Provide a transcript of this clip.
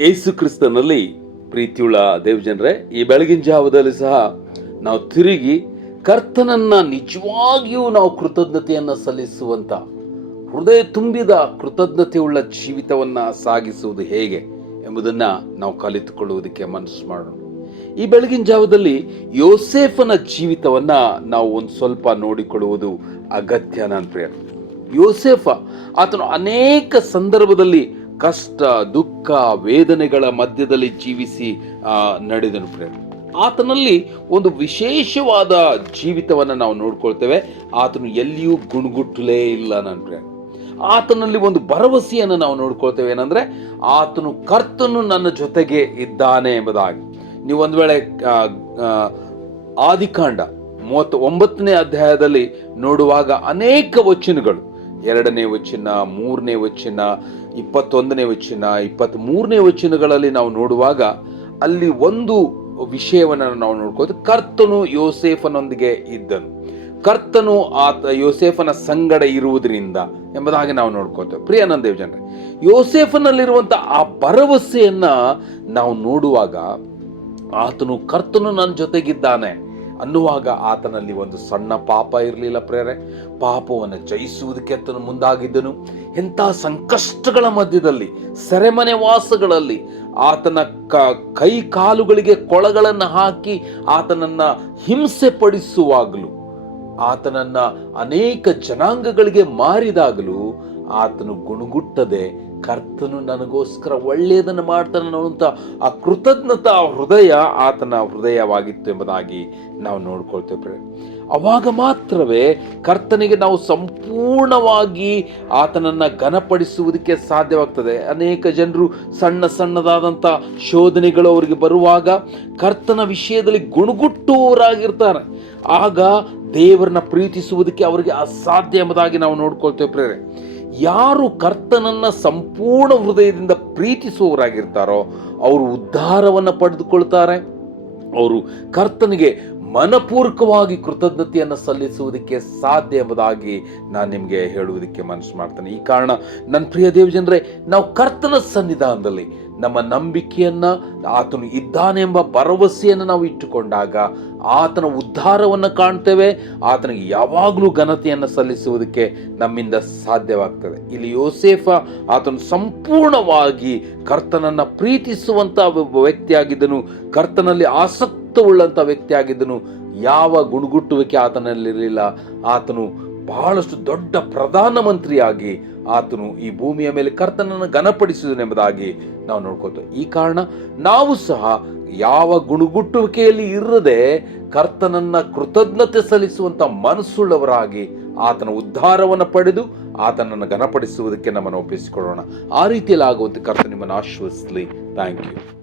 ಯೇಸು ಕ್ರಿಸ್ತನಲ್ಲಿ ಪ್ರೀತಿಯುಳ್ಳ ದೇವಜನರೇ, ಈ ಬೆಳಗಿನ ಜಾವದಲ್ಲಿ ಸಹ ನಾವು ತಿರುಗಿ ಕರ್ತನನ್ನ ನಿಜವಾಗಿಯೂ ನಾವು ಕೃತಜ್ಞತೆಯನ್ನು ಸಲ್ಲಿಸುವಂತ, ಹೃದಯ ತುಂಬಿದ ಕೃತಜ್ಞತೆಯುಳ್ಳ ಜೀವಿತವನ್ನ ಸಾಗಿಸುವುದು ಹೇಗೆ ಎಂಬುದನ್ನ ನಾವು ಕಲಿತುಕೊಳ್ಳುವುದಕ್ಕೆ ಮನಸ್ಸು ಮಾಡೋಣ. ಈ ಬೆಳಗಿನ ಜಾವದಲ್ಲಿ ಯೋಸೇಫನ ಜೀವಿತವನ್ನ ನಾವು ಒಂದು ಸ್ವಲ್ಪ ನೋಡಿಕೊಳ್ಳುವುದು ಅಗತ್ಯ ನನ್ನ ಪ್ರಿಯ ಯೋಸೇಫ ಆತನು ಅನೇಕ ಸಂದರ್ಭದಲ್ಲಿ ಕಷ್ಟ, ದುಃಖ, ವೇದನೆಗಳ ಮಧ್ಯದಲ್ಲಿ ಜೀವಿಸಿ ನಡೆದನು ಪ್ರೇಮ ಆತನಲ್ಲಿ ಒಂದು ವಿಶೇಷವಾದ ಜೀವಿತವನ್ನು ನಾವು ನೋಡ್ಕೊಳ್ತೇವೆ. ಆತನು ಎಲ್ಲಿಯೂ ಗುಣಗುಟ್ಟಲೇ ಇಲ್ಲ ನನ್ನ ಪ್ರೇಮ ಆತನಲ್ಲಿ ಒಂದು ಭರವಸೆಯನ್ನು ನಾವು ನೋಡ್ಕೊಳ್ತೇವೆ ಏನಂದ್ರೆ, ಆತನು ಕರ್ತನು ನನ್ನ ಜೊತೆಗೆ ಇದ್ದಾನೆ ಎಂಬುದಾಗಿ. ನೀವು ಒಂದು ವೇಳೆ ಆದಿಕಾಂಡ ಮೂವತ್ತ ಒಂಬತ್ತನೇ ಅಧ್ಯಾಯದಲ್ಲಿ ನೋಡುವಾಗ ಅನೇಕ ವಚನಗಳು ಎರಡನೇ ವಚನ, ಮೂರನೇ ವಚನ, ಇಪ್ಪತ್ತೊಂದನೇ ವಚನ ಇಪ್ಪತ್ತ್ ಮೂರನೇ ವಚನಗಳಲ್ಲಿ ನಾವು ನೋಡುವಾಗ ಅಲ್ಲಿ ಒಂದು ವಿಷಯವನ್ನು ನಾವು ನೋಡ್ಕೋದು ಕರ್ತನು ಯೋಸೇಫನೊಂದಿಗೆ ಇದ್ದನು. ಕರ್ತನು ಆತ, ಯೋಸೇಫನ ಸಂಗಡ ಇರುವುದರಿಂದ ಎಂಬುದಾಗಿ ನಾವು ನೋಡ್ಕೋತೇವೆ ಪ್ರಿಯಾನಂದೇವ್ ಜನರೇ ಯೋಸೇಫನಲ್ಲಿರುವಂಥ ಆ ಭರವಸೆಯನ್ನ ನಾವು ನೋಡುವಾಗ ಆತನು ಕರ್ತನು ನನ್ನ ಜೊತೆಗಿದ್ದಾನೆ. ಅನ್ನುವಾಗ ಆತನಲ್ಲಿ ಒಂದು ಸಣ್ಣ ಪಾಪ ಇರಲಿಲ್ಲ ಪ್ರೇರೆ. ಪಾಪವನ್ನು ಜಯಿಸುವುದಕ್ಕೆ ಆತನು ಮುಂದಾಗಿದ್ದನು. ಎಂಥ ಸಂಕಷ್ಟಗಳ ಮಧ್ಯದಲ್ಲಿ, ಸೆರೆಮನೆ ವಾಸಗಳಲ್ಲಿ ಆತನ ಕ, ಕೈ ಕಾಲುಗಳಿಗೆ ಕೊಳಗಳನ್ನು ಹಾಕಿ ಆತನನ್ನು ಹಿಂಸೆ ಪಡಿಸುವಾಗಲೂ, ಆತನನ್ನ ಅನೇಕ ಜನಾಂಗಗಳಿಗೆ ಮಾರಿದಾಗಲೂ ಆತನು ಗುಣಗುಟ್ಟದೆ ಕರ್ತನು ನನಗೋಸ್ಕರ ಒಳ್ಳೆಯದನ್ನು ಮಾಡ್ತಾನೆ ಅನ್ನುವಂಥ ಆ ಕೃತಜ್ಞತಾ ಹೃದಯ ಆತನ ಹೃದಯವಾಗಿತ್ತು ಎಂಬುದಾಗಿ ನಾವು ನೋಡ್ಕೊಳ್ತೇವೆ. ಅವಾಗ ಮಾತ್ರವೇ ಕರ್ತನಿಗೆ ನಾವು ಸಂಪೂರ್ಣವಾಗಿ ಆತನನ್ನು ಘನಪಡಿಸುವುದಕ್ಕೆ ಸಾಧ್ಯವಾಗ್ತದೆ. ಅನೇಕ ಜನರು ಸಣ್ಣ ಸಣ್ಣದಾದಂಥ ಶೋಧನೆಗಳು ಅವರಿಗೆ ಬರುವಾಗ ಕರ್ತನ ವಿಷಯದಲ್ಲಿ ಗುಣಗುಟ್ಟುವವರಾಗಿರ್ತಾರೆ. ಆಗ ದೇವರನ್ನ ಪ್ರೀತಿಸುವುದಕ್ಕೆ ಅವರಿಗೆ ಅಸಾಧ್ಯ ಎಂಬುದಾಗಿ ನಾವು ನೋಡ್ಕೊಳ್ತೇವೆ ಪ್ರೇರೆ. ಯಾರು ಕರ್ತನನ್ನ ಸಂಪೂರ್ಣ ಹೃದಯದಿಂದ ಪ್ರೀತಿಸುವವರಾಗಿರ್ತಾರೋ ಅವರು ಉದ್ಧಾರವನ್ನು ಪಡೆದುಕೊಳ್ತಾರೆ. ಅವರು ಕರ್ತನಿಗೆ ಮನಪೂರ್ವಕವಾಗಿ ಕೃತಜ್ಞತೆಯನ್ನು ಸಲ್ಲಿಸುವುದಕ್ಕೆ ಸಾಧ್ಯ ಎಂಬುದಾಗಿ ನಾನು ನಿಮಗೆ ಹೇಳುವುದಕ್ಕೆ ಮನಸ್ಸು ಮಾಡ್ತೇನೆ. ಈ ಕಾರಣ ನನ್ನ ಪ್ರಿಯ ದೇವಜನರೇ, ನಾವು ಕರ್ತನ ಸನ್ನಿಧಾನದಲ್ಲಿ ನಮ್ಮ ನಂಬಿಕೆಯನ್ನ, ಆತನು ಇದ್ದಾನೆ ಎಂಬ ಭರವಸೆಯನ್ನು ನಾವು ಇಟ್ಟುಕೊಂಡಾಗ ಆತನ ಉದ್ಧಾರವನ್ನು ಕಾಣ್ತೇವೆ, ಆತನಿಗೆ ಯಾವಾಗಲೂ ಘನತೆಯನ್ನು ಸಲ್ಲಿಸುವುದಕ್ಕೆ ನಮ್ಮಿಂದ ಸಾಧ್ಯವಾಗ್ತದೆ. ಇಲ್ಲಿ ಯೋಸೇಫ ಆತನು ಸಂಪೂರ್ಣವಾಗಿ ಕರ್ತನನ್ನ ಪ್ರೀತಿಸುವಂತ ಒಬ್ಬ ವ್ಯಕ್ತಿಯಾಗಿದ್ದನು. ಕರ್ತನಲ್ಲಿ ಆಸಕ್ತವುಳ್ಳಂತ ವ್ಯಕ್ತಿಯಾಗಿದ್ದನು. ಯಾವ ಗುಣಗುಟ್ಟುವಿಕೆ ಆತನಲ್ಲಿರಲಿಲ್ಲ. ಆತನು ಬಹಳಷ್ಟು ದೊಡ್ಡ ಪ್ರಧಾನಮಂತ್ರಿಯಾಗಿ ಆತನು ಈ ಭೂಮಿಯ ಮೇಲೆ ಕರ್ತನನ್ನು ಘನಪಡಿಸಿದನೆಂಬುದಾಗಿ ನಾವು ನೋಡ್ಕೋತೇವೆ ಈ ಕಾರಣ ನಾವು ಸಹ ಯಾವ ಗುಣಗುಟ್ಟುವಿಕೆಯಲ್ಲಿ ಇರದೆ ಕರ್ತನನ್ನ ಕೃತಜ್ಞತೆ ಸಲ್ಲಿಸುವಂತ ಮನಸ್ಸುಳ್ಳವರಾಗಿ ಆತನ ಉದ್ಧಾರವನ್ನು ಪಡೆದು ಆತನನ್ನು ಘನಪಡಿಸುವುದಕ್ಕೆ ನಮ್ಮನ್ನು ಒಪ್ಪಿಸಿಕೊಳ್ಳೋಣ. ಆ ರೀತಿಯಲ್ಲಿ ಆಗುವಂತೆ ಕರ್ತನ ನಿಮ್ಮನ್ನು ಆಶ್ವಸಿಸಲಿ ಥ್ಯಾಂಕ್ ಯು